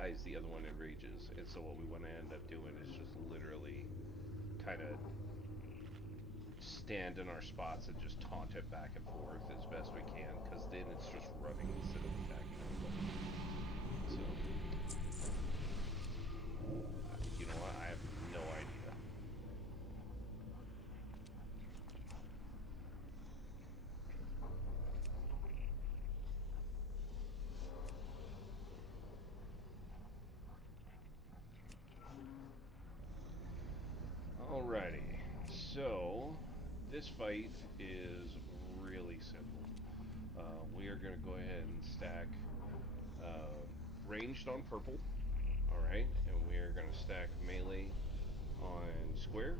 dies, the other one enrages. And so what we want to end up doing is just literally kind of stand in our spots and just taunt it back and forth as best we can, because then it's just running instead of attacking anybody. So, you know what? I have no idea. Alrighty, so this fight is really simple. We are going to go ahead and stack uh, ranged on purple, alright, and we are going to stack melee on square.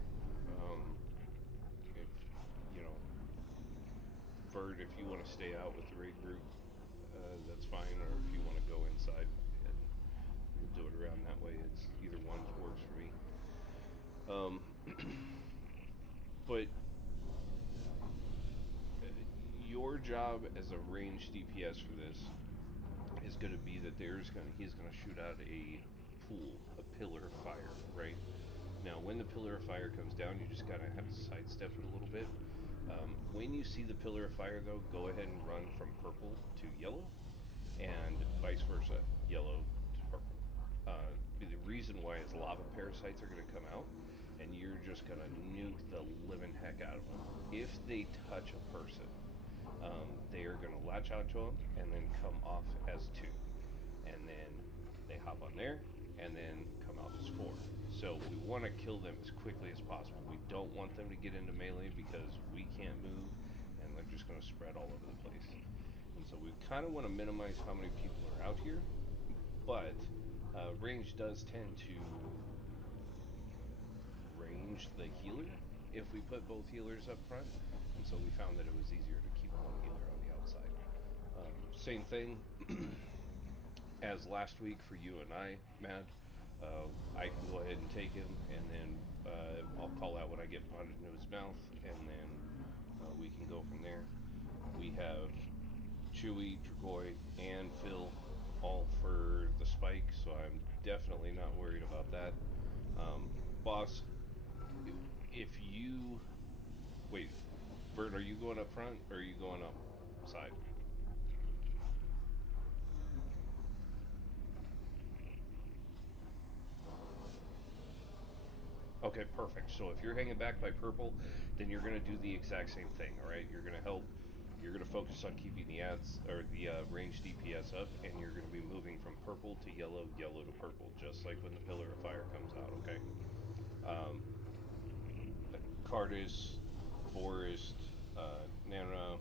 Um, if you know, Vert, if you want to stay out with the raid group, that's fine, or if you want to go inside and we'll do it around that way. It's either one works for me. But your job as a ranged DPS for this is going to be that he's going to shoot out a pool, a pillar of fire, right? Now, when the pillar of fire comes down, you just gotta have to sidestep it a little bit. When you see the pillar of fire, though, go ahead and run from purple to yellow, and vice versa, yellow to purple. The reason why is lava parasites are going to come out, and you're just going to nuke the living heck out of them. If they touch a person, they are going to latch onto them and then come off as two, and then they hop on there and then come off as four. So we want to kill them as quickly as possible. We don't want them to get into melee because we can't move, and they're just going to spread all over the place. And so we kind of want to minimize how many people are out here, but range does tend to range the healer if we put both healers up front, and so we found that it was easier to keep one healer on the outside. Same thing as last week for you and I, Matt. I can go ahead and take him, and then I'll call out when I get bonded into his mouth, and then we can go from there. We have Chewy, Dragoi, and Phil all for the spike, so I'm definitely not worried about that. Boss, if you wait, Vert, are you going up front or are you going up side? Okay, perfect. So if you're hanging back by purple, then you're going to do the exact same thing. All right, you're going to help. You're going to focus on keeping the ads or the range DPS up, and you're going to be moving from purple to yellow, yellow to purple, just like when the pillar of fire comes out. Okay. Um, Cardis, Forest, Nana,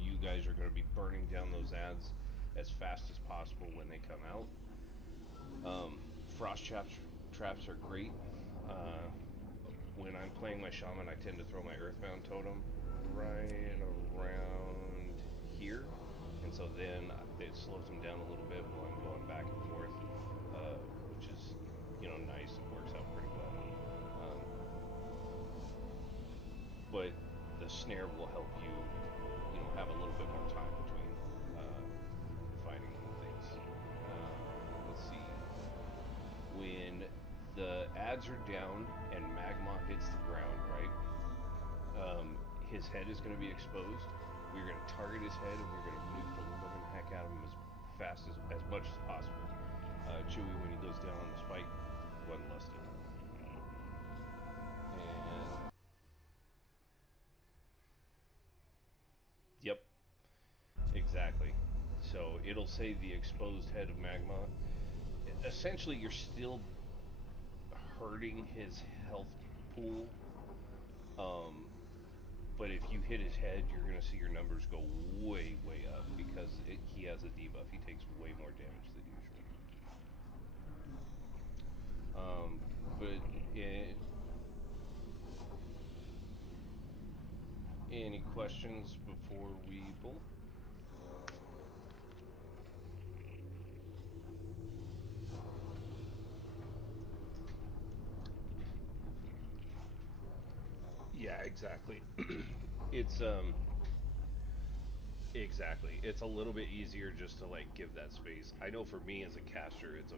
you guys are going to be burning down those ads as fast as possible when they come out. Frost traps are great. Uh, when I'm playing my shaman, I tend to throw my earthbound totem right around here, and so then it slows them down a little bit while I'm going back and forth, which is nice. It works out pretty well. Um, but the snare will help you, have a little bit more time between fighting things. Let's see. When the ads are down and Magmaw hits the ground, right? His head is going to be exposed. We're going to target his head and we're going to nuke the living heck out of him as much as possible. Chewy, when he goes down on the spike, go ahead and lust it. And yep, exactly. So it'll say the exposed head of Magma. Essentially, you're still hurting his health pool. Um, but if you hit his head, you're going to see your numbers go way, way up because he has a debuff. He takes way more damage than usual. But any questions before we pull? Yeah, exactly. it's Exactly. It's a little bit easier just to like give that space. I know for me as a caster, it's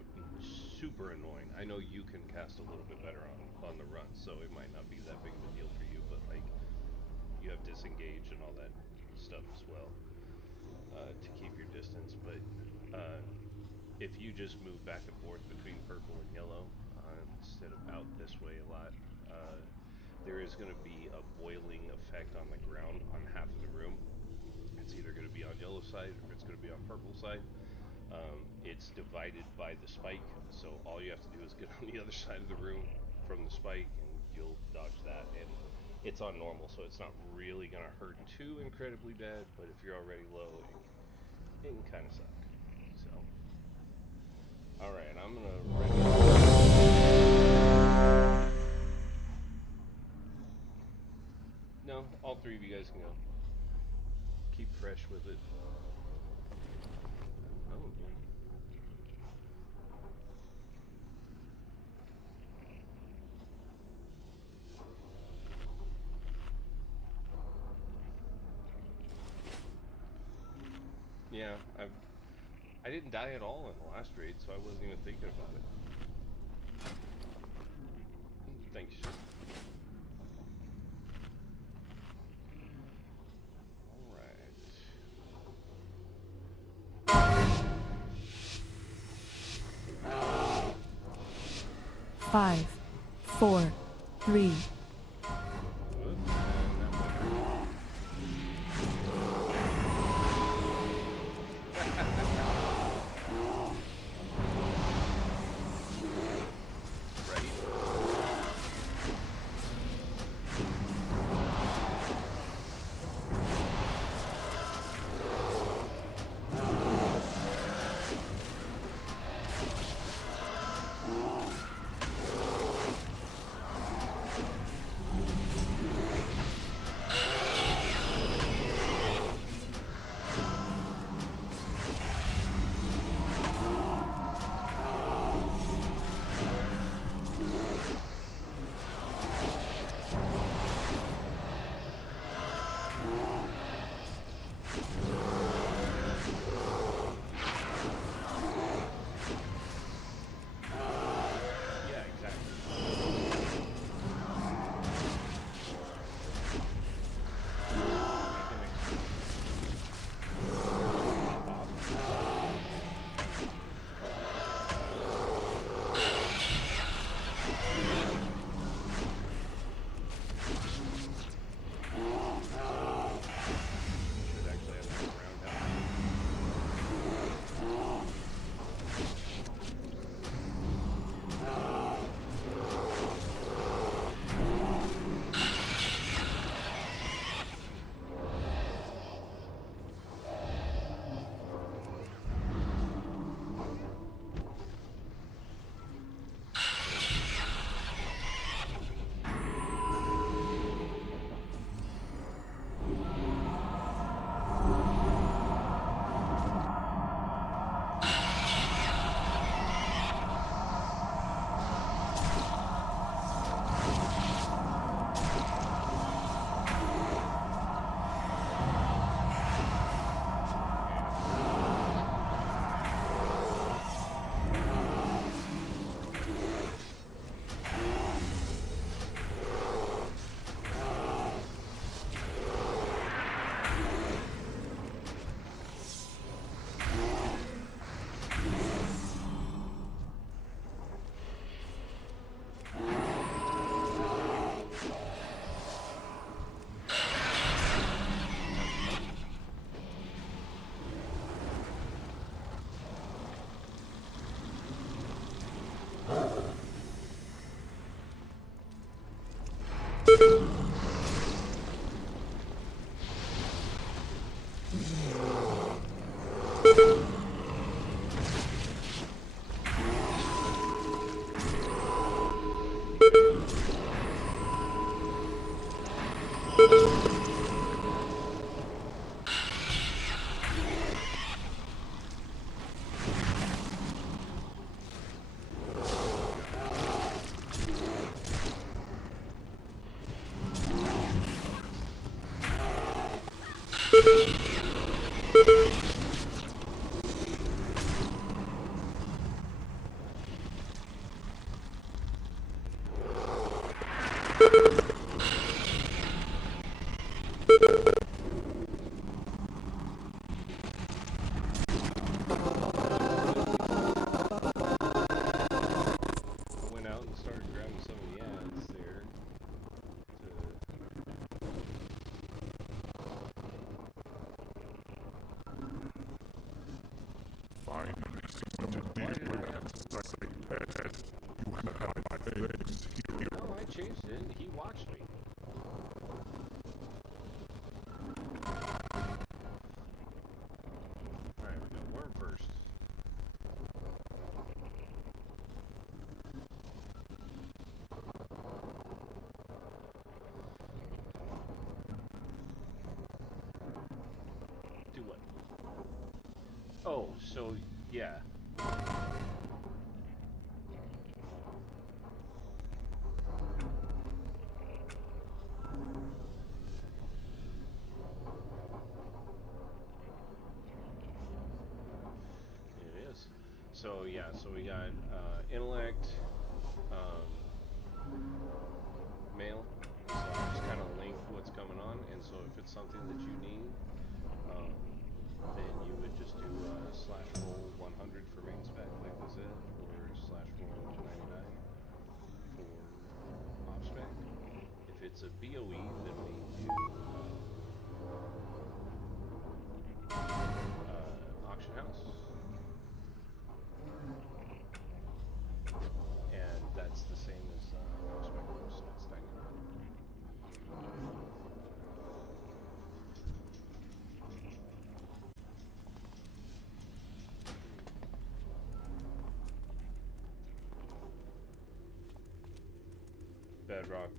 super annoying. I know you can cast a little bit better on the run, so it might not be that big of a deal for you. But like, you have disengage and all that stuff as well to keep your distance. But if you just move back and forth between purple and yellow instead of out this way a lot, there is going to be a boiling effect on the ground on half of the room. It's either going to be on yellow side or it's going to be on purple side. It's divided by the spike, so all you have to do is get on the other side of the room from the spike, and you'll dodge that. And it's on normal, so it's not really going to hurt too incredibly bad. But if you're already low, it can kind of suck. So, all right, I'm gonna ready. No, all three of you guys can go. Keep fresh with it. Oh boy. Yeah, I didn't die at all in the last raid, so I wasn't even thinking about it. Thanks. All right. 5, 4, 3. Whoops, and that went right. Yeah, exactly. I can should actually have that roundhouse. Went out and started grabbing some of the ads there. Finally, someone to deal with that sexy head. You have my legs here. No, I changed it. He watched me. Alright, we got worm first. Do what? Oh, so, yeah. It is. So, yeah, so we got intellect, mail. So I just kind of link what's going on, and so if it's something that you need, then you would just do /roll 100 for main spec, like this is, or /roll 99 for off spec. If it's a BOE, then we do auction house, and that's the same as off spec, so it's dynamic. Bedrock